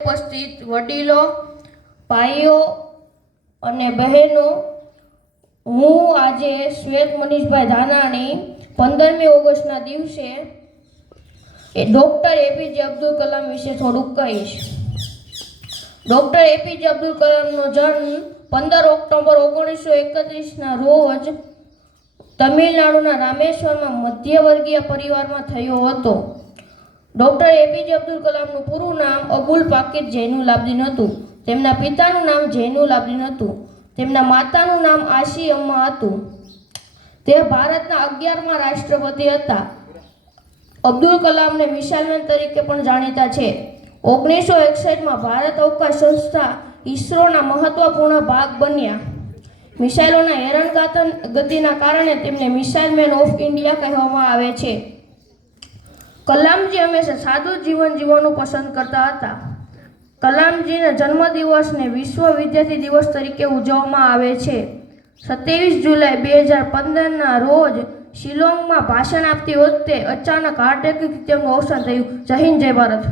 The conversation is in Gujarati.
ઉપસ્થિત વડીલો, ભાઈઓ અને બહેનો, હું આજે શ્વેત મનીષભાઈ ધાનાણી 15મી ઓગસ્ટના દિવસે ડૉક્ટર એપીજે અબ્દુલ કલામ વિશે થોડુંક કહીશ. ડૉક્ટર એપીજે અબ્દુલ કલામનો જન્મ 15 ઓક્ટોબર 1931ના રોજ તમિલનાડુના રામેશ્વરમાં મધ્યવર્ગીય પરિવારમાં થયો હતો. ડૉક્ટર એપીજે અબ્દુલ કલામનું પૂરું નામ અબુલ પાકીર જૈનુલ આબદીન હતું. તેમના પિતાનું નામ જૈનુલ આબદીન હતું. તેમના માતાનું નામ આશી અમ્મા હતું. તે ભારતના 11મા રાષ્ટ્રપતિ હતા. અબ્દુલ કલામને મિસાઇલમેન તરીકે પણ જાણીતા છે. 1961માં ભારત અવકાશ સંસ્થા ઇસરોના મહત્વપૂર્ણ ભાગ બન્યા. મિસાઇલોના હેરાનગતિના કારણે તેમને મિસાઇલમેન ઓફ ઇન્ડિયા કહેવામાં આવે છે. કલામજી હંમેશા સાદું જીવન જીવવાનું પસંદ કરતા હતા. કલામજીના જન્મદિવસને વિશ્વ વિદ્યાર્થી દિવસ તરીકે ઉજવવામાં આવે છે. 27 જુલાઈ 2015ના રોજ શિલોંગમાં ભાષણ આપતી વખતે અચાનક હાર્ટ એટેકથી તેમનું અવસાન થયું. જય હિન્દ, જય ભારત.